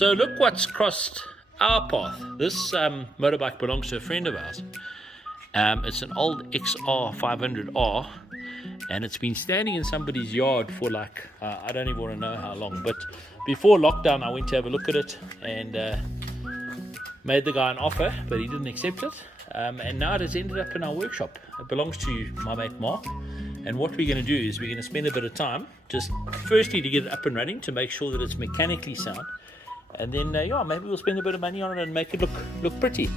So look what's crossed our path. This motorbike belongs to a friend of ours. It's an old XR 500R, and it's been standing in somebody's yard for like, I don't even want to know how long, but before lockdown I went to have a look at it and made the guy an offer, but he didn't accept it, and now it has ended up in our workshop. It belongs to my mate Mark, and what we're going to do is we're going to spend a bit of time just firstly to get it up and running, to make sure that it's mechanically sound, and then yeah, maybe we'll spend a bit of money on it and make it look pretty.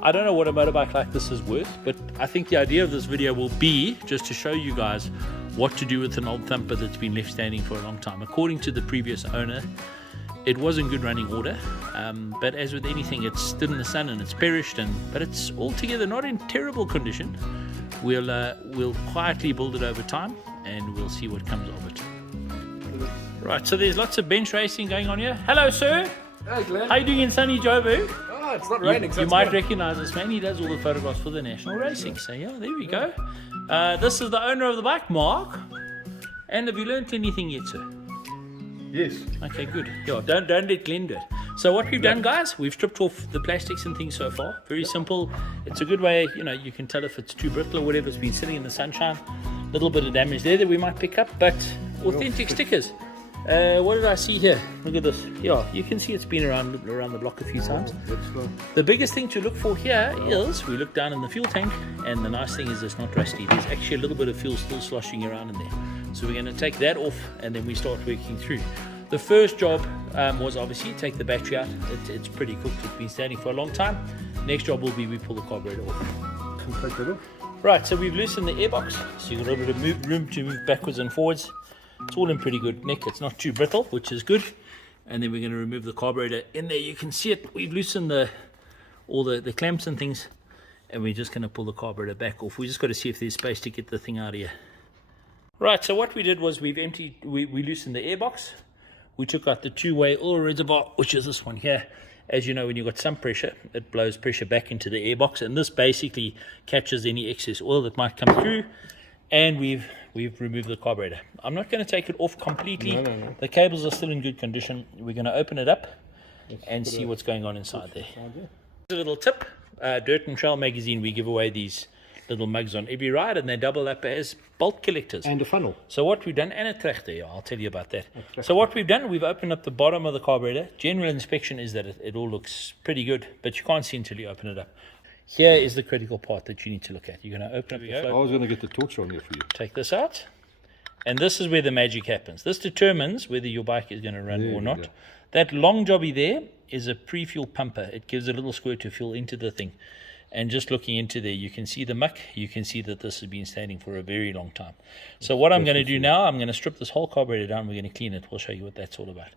I don't know what a motorbike like this is worth, but I think the idea of this video will be just to show you guys what to do with an old thumper that's been left standing for a long time. According to the previous owner, it was in good running order, but as with anything, it's stood in the sun and it's perished, but it's altogether not in terrible condition. We'll quietly build it over time and we'll see what comes of it. Right, so there's lots of bench racing going on here. Hello, sir. Hey, Glenn. How you doing in sunny Joburg? Oh, it's not raining. You might recognize this man. He does all the photographs for the national racing. So yeah, there we go. This is the owner of the bike, Mark. And have you learnt anything yet, sir? Yes. Okay, good. Yeah, don't let Glenn do it. So what we've done, guys, we've stripped off the plastics and things so far. Very simple. It's a good way, you can tell if it's too brittle or whatever. It's been sitting in the sunshine. Little bit of damage there that we might pick up, but authentic stickers. What did I see here? Look at this. Yeah, you can see it's been around the block a few times. The biggest thing to look for here is we look down in the fuel tank, and the nice thing is it's not rusty. There's actually a little bit of fuel still sloshing around in there. So we're going to take that off and then we start working through. The first job was obviously take the battery out. It's pretty cooked. It's been standing for a long time. Next job will be we pull the carburetor off. Right, so we've loosened the airbox, so you've got a little bit of room to move backwards and forwards. It's all in pretty good nick. It's not too brittle, which is good. And then we're going to remove the carburetor. In there you can see it. We've loosened all the clamps and things, and we're just going to pull the carburetor back off. We just got to see if there's space to get the thing out of here. Right, so what we did was we loosened the airbox. We took out the two-way oil reservoir, which is this one here. As you know, when you've got some pressure, it blows pressure back into the airbox, and this basically catches any excess oil that might come through. And we've removed the carburetor. I'm not going to take it off completely. No. The cables are still in good condition. We're going to open it up and see what's going on inside there. A little tip, Dirt and Trail magazine, we give away these little mugs on every ride, and they double up as bolt collectors. And a funnel. So what we've done, and a tractor, yeah, I'll tell you about that. So what we've done, we've opened up the bottom of the carburetor. General inspection is that it all looks pretty good, but you can't see until you open it up. Here is the critical part that you need to look at. You're going to open up the float. I was going to get the torch on here for you. Take this out. And this is where the magic happens. This determines whether your bike is going to run or not. Yeah. That long jobby there is a pre-fuel pumper. It gives a little squirt of fuel into the thing. And just looking into there, you can see the muck. You can see that this has been standing for a very long time. So what I'm going to do now, I'm going to strip this whole carburetor down. We're going to clean it. We'll show you what that's all about.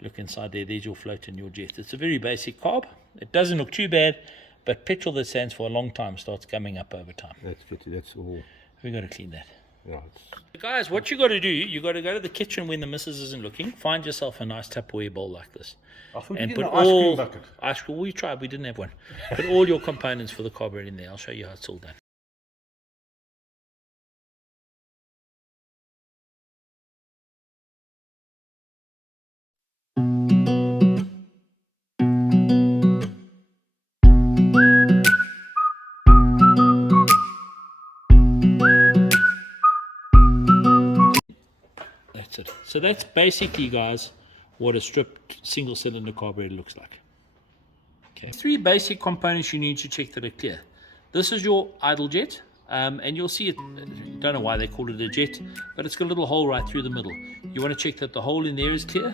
Look inside there. There's your float and your jet. It's a very basic carb. It doesn't look too bad. But petrol that stands for a long time starts coming up over time. That's all. We've got to clean that. Yeah, guys, what you got to do, you got to go to the kitchen when the missus isn't looking. Find yourself a nice Tupperware bowl like this. And put all ice cream. We tried, we didn't have one. Put all your components for the carburetor in there. I'll show you how it's all done. So that's basically, guys, what a stripped single cylinder carburetor looks like. Okay. 3 basic components you need to check that are clear. This is your idle jet, and you'll see it, don't know why they call it a jet, but it's got a little hole right through the middle. You want to check that the hole in there is clear.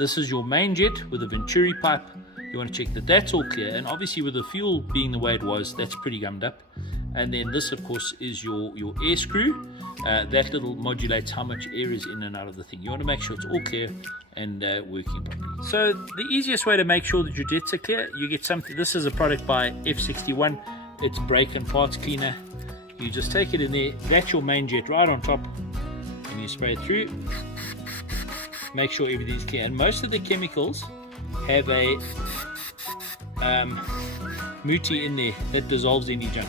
This is your main jet with a venturi pipe. You want to check that that's all clear, and obviously with the fuel being the way it was, that's pretty gummed up. And then this, of course, is your air screw. That little modulates how much air is in and out of the thing. You want to make sure it's all clear and working properly. So the easiest way to make sure that your jets are clear, you get something. This is a product by F61. It's brake and parts cleaner. You just take it in there. That's your main jet right on top, and you spray it through. Make sure everything's clear. And most of the chemicals have a muti in there that dissolves any junk.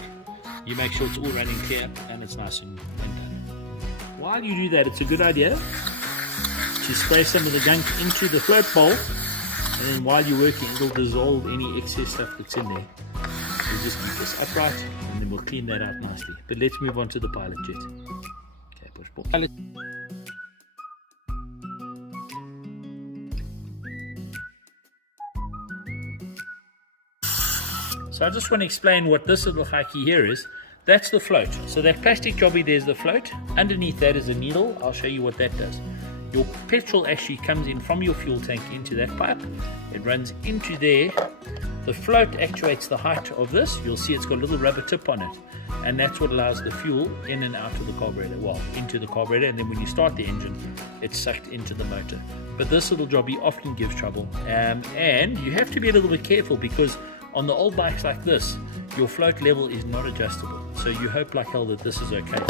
You make sure it's all running clear and it's nice and done. While you do that, it's a good idea to spray some of the gunk into the float bowl And then while you're working, it'll dissolve any excess stuff that's in there. We'll just keep this upright, and then we'll clean that out nicely. But let's move on to the pilot jet. Okay, push ball. Pilot. So I just want to explain what this little hikey here is. That's the float. So that plastic jobby, there's the float. Underneath that is a needle. I'll show you what that does. Your petrol actually comes in from your fuel tank into that pipe. It runs into there. The float actuates the height of this. You'll see it's got a little rubber tip on it. And that's what allows the fuel in and out of the carburetor. Well, into the carburetor, and then when you start the engine, it's sucked into the motor. But this little jobby often gives trouble. And you have to be a little bit careful, because on the old bikes like this, your float level is not adjustable. So you hope like hell that this is okay.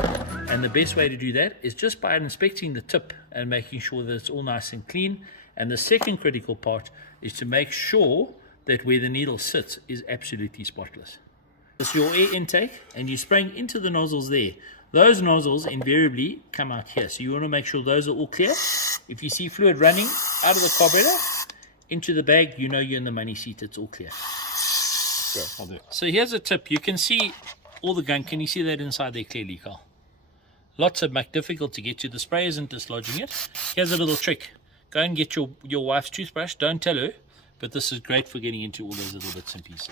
And the best way to do that is just by inspecting the tip and making sure that it's all nice and clean. And the second critical part is to make sure that where the needle sits is absolutely spotless. This is your air intake, and you're spraying into the nozzles there. Those nozzles invariably come out here. So you want to make sure those are all clear. If you see fluid running out of the carburetor into the bag, you know you're in the money seat. It's all clear. So here's a tip. You can see all the gunk. Can you see that inside there clearly, Carl? Lots of muck, difficult to get to. The spray isn't dislodging it. Here's a little trick. Go and get your wife's toothbrush. Don't tell her, but this is great for getting into all those little bits and pieces.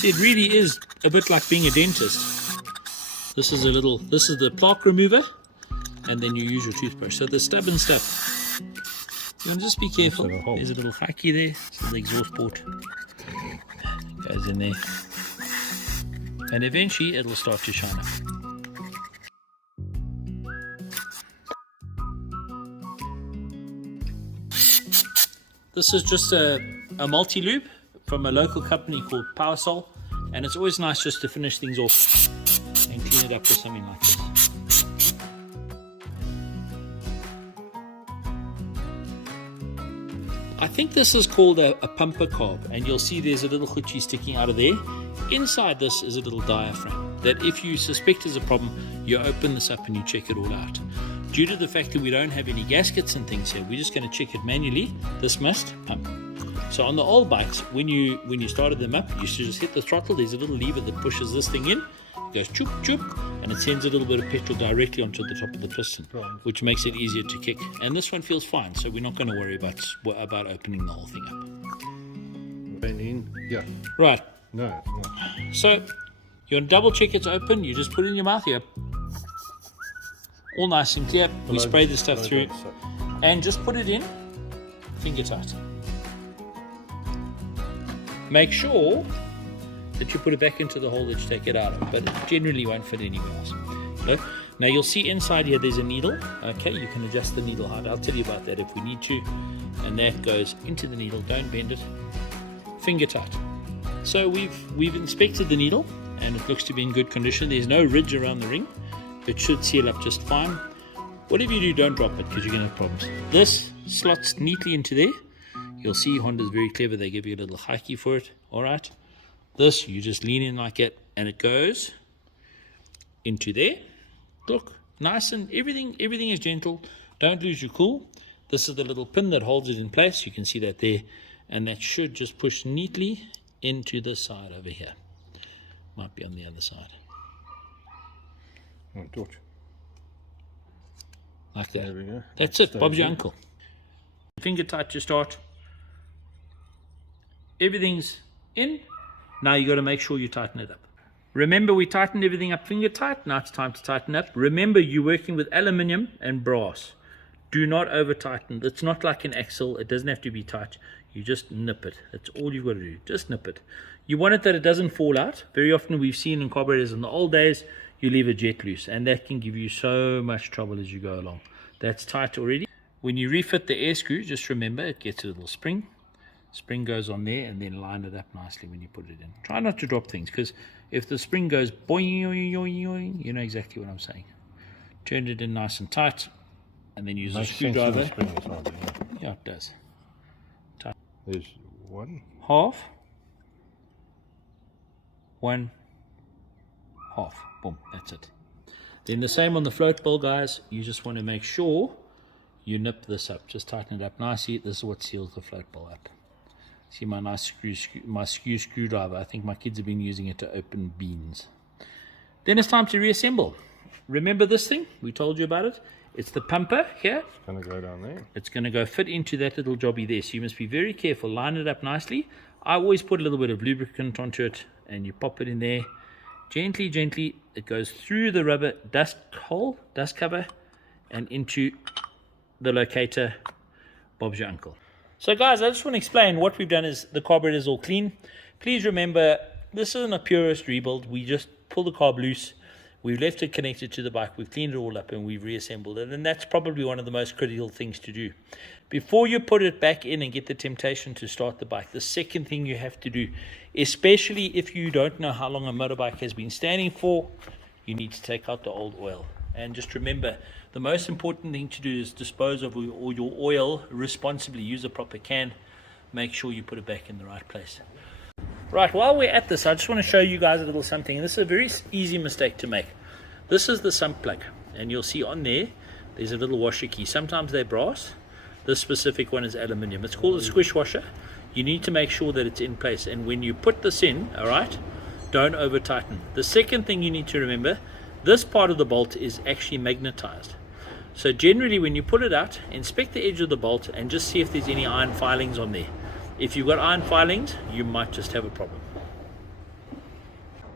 See, it really is a bit like being a dentist. This is the plaque remover, and then you use your toothbrush. So the stubborn stuff, you want to just be careful. There's a little hikey there. So the exhaust port goes in there, and eventually it'll start to shine up. This is just a multi-lube from a local company called PowerSol, and it's always nice just to finish things off and clean it up with something like this. I think this is called a pumper carb, and you'll see there's a little hoochie sticking out of there. Inside this is a little diaphragm that if you suspect is a problem, you open this up and you check it all out. Due to the fact that we don't have any gaskets and things here, we're just going to check it manually. This must pump. So on the old bikes, when you started them up, you should just hit the throttle. There's a little lever that pushes this thing in. It goes choop choop, and it sends a little bit of petrol directly onto the top of the piston, which makes it easier to kick. And this one feels fine, so we're not going to worry about opening the whole thing up. Yeah. Right. No, it's not. So you want to double check it's open. You just put it in your mouth here. All nice and clear. We spray the stuff through, and just put it in finger tight. Make sure that you put it back into the hole that you take it out of, but it generally won't fit anywhere else. Okay? Now you'll see inside here there's a needle. Okay, you can adjust the needle height. I'll tell you about that if we need to. And that goes into the needle. Don't bend it. Finger tight. So we've inspected the needle, and it looks to be in good condition. There's no ridge around the ring. It should seal up just fine. Whatever you do, don't drop it, because you're going to have problems. This slots neatly into there. You'll see Honda's very clever. They give you a little hikey for it. All right. This, you just lean in like that, and it goes into there. Look, nice, and everything is gentle. Don't lose your cool. This is the little pin that holds it in place. You can see that there, and that should just push neatly into the side over here. Might be on the other side. Oh, torch. Like that. There we go. That's it. Bob's your uncle. Finger tight to start. Everything's in. Now you got to make sure you tighten it up. Remember, we tightened everything up finger tight. Now it's time to tighten up. Remember, you're working with aluminium and brass. Do not over tighten. It's not like an axle. It doesn't have to be tight. You just nip it. That's all you've got to do. Just nip it. You want it that it doesn't fall out. Very often we've seen in carburetors in the old days, you leave a jet loose, and that can give you so much trouble as you go along. That's tight already. When you refit the air screw, just remember it gets a little spring. Spring goes on there, and then line it up nicely when you put it in. Try not to drop things, because if the spring goes boing, boing, boing, boing, you know exactly what I'm saying. Turn it in nice and tight, and then use a screwdriver. Yeah, it does. Tight. There's one. Half. One. Half. Boom. That's it. Then the same on the float bowl, guys. You just want to make sure you nip this up. Just tighten it up nicely. This is what seals the float bowl up. See my nice skew screwdriver. I think my kids have been using it to open beans. Then it's time to reassemble. Remember this thing? We told you about it. It's the pumper here. It's going to go down there. It's going to go fit into that little jobby there. So you must be very careful. Line it up nicely. I always put a little bit of lubricant onto it, and you pop it in there. Gently, gently. It goes through the rubber dust cover, and into the locator. Bob's your uncle. So guys, I just want to explain what we've done is the carburetor is all clean. Please remember, this isn't a purist rebuild. We just pull the carb loose. We've left it connected to the bike. We've cleaned it all up and we've reassembled it. And that's probably one of the most critical things to do. Before you put it back in and get the temptation to start the bike, the second thing you have to do, especially if you don't know how long a motorbike has been standing for, you need to take out the old oil. And just remember, the most important thing to do is dispose of all your oil responsibly. Use a proper can. Make sure you put it back in the right place. Right, while we're at this, I just want to show you guys a little something. And this is a very easy mistake to make. This is the sump plug. And you'll see on there, there's a little washer key. Sometimes they're brass. This specific one is aluminium. It's called a squish washer. You need to make sure that it's in place. And when you put this in, all right, don't over tighten. The second thing you need to remember, this part of the bolt is actually magnetized. So generally when you pull it out, inspect the edge of the bolt and just see if there's any iron filings on there. If you've got iron filings, you might just have a problem.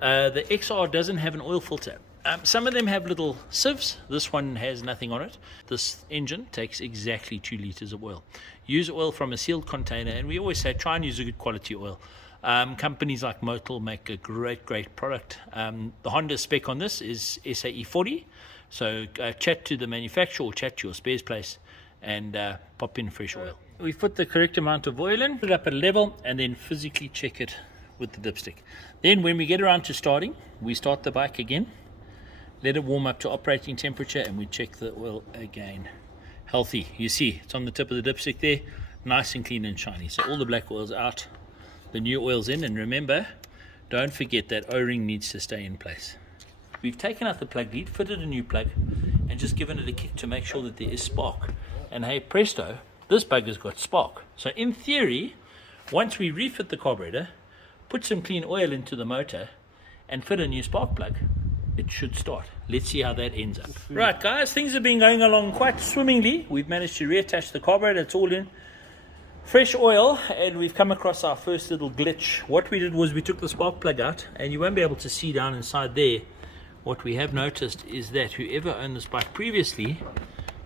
The XR doesn't have an oil filter. Some of them have little sieves. This one has nothing on it. This engine takes exactly 2 liters of oil. Use oil from a sealed container, and we always say try and use a good quality oil. Companies like Motul make a great product. The Honda spec on this is SAE 40. So chat to the manufacturer or chat to your spares place and pop in fresh oil. We put the correct amount of oil in, put it up at a level, and then physically check it with the dipstick. Then when we get around to starting, we start the bike again, let it warm up to operating temperature, and we check the oil again. Healthy. You see, it's on the tip of the dipstick there, nice and clean and shiny. So all the black oil's out, the new oil's in, and remember, don't forget that O-ring needs to stay in place. We've taken out the plug lead, fitted a new plug, and just given it a kick to make sure that there is spark. And hey, presto, this bugger's got spark. So in theory, once we refit the carburetor, put some clean oil into the motor, and fit a new spark plug, it should start. Let's see how that ends up. Right guys, things have been going along quite swimmingly. We've managed to reattach the carburetor, it's all in. Fresh oil, and we've come across our first little glitch. What we did was we took the spark plug out, and you won't be able to see down inside there. What we have noticed is that whoever owned this bike previously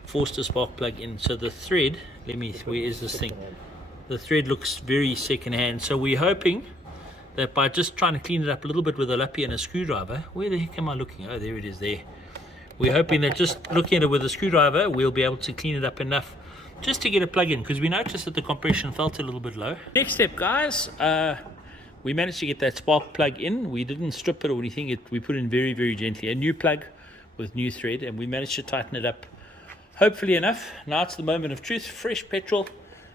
forced a spark plug in. So the thread, where is this thing? The thread looks very second-hand. So we're hoping that by just trying to clean it up a little bit with a lappy and a screwdriver, where the heck am I looking? Oh, there it is there. We're hoping that just looking at it with a screwdriver, we'll be able to clean it up enough just to get a plug in, because we noticed that the compression felt a little bit low. Next step, guys, we managed to get that spark plug in. We didn't strip it or anything. We put it in very, very gently. A new plug with new thread, and we managed to tighten it up hopefully enough. Now it's the moment of truth. Fresh petrol.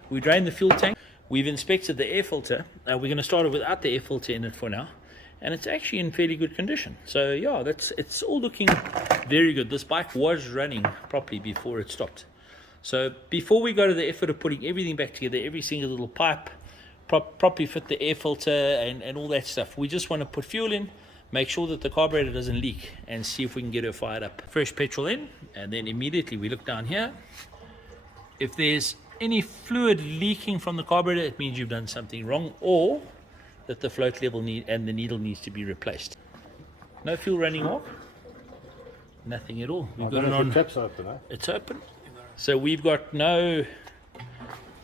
We drained the fuel tank. We've inspected the air filter. We're going to start it without the air filter in it for now, and it's actually in fairly good condition. So yeah, it's all looking very good. This bike was running properly before it stopped. So before we go to the effort of putting everything back together, every single little pipe, properly fit the air filter and all that stuff, we just want to put fuel in, make sure that the carburetor doesn't leak, and see if we can get her fired up. Fresh petrol in, and then immediately we look down here. If there's any fluid leaking from the carburetor, it means you've done something wrong, or that the float level and the needle needs to be replaced. No fuel running off, nothing at all. We've got it on. Tap's open, eh? It's open. So we've got no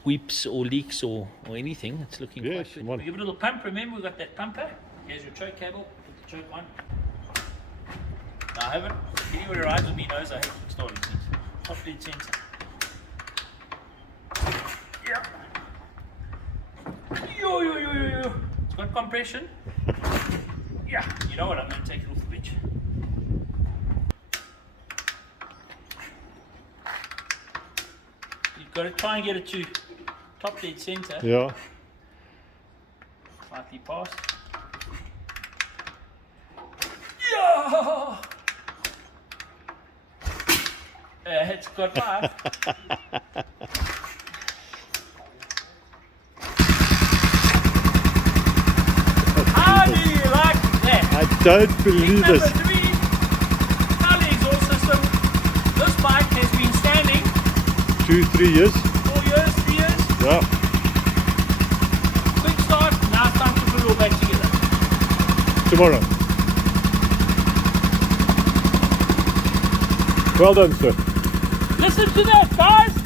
weeps or leaks or anything. It's looking quite good. We give it a little pump. Remember, we've got that pumper. Here's your choke cable. Put the choke on. Now I haven't. Anybody who rides with me knows I hate starting things. Top dead center. Yeah. Yo. It's got compression. Yeah. You know what? I'm going to take it off the bench. Got to try and get it to top dead center. Yeah. Slightly past. Yeah. It's got life. How do you like that? I don't believe Number this. 3, power exhaust system. This bike has been standing 2-3 years. 4 years, 3 years. Yeah. Quick start. Now it's time to put it all back together. Tomorrow. Well done, sir. Listen to that, guys.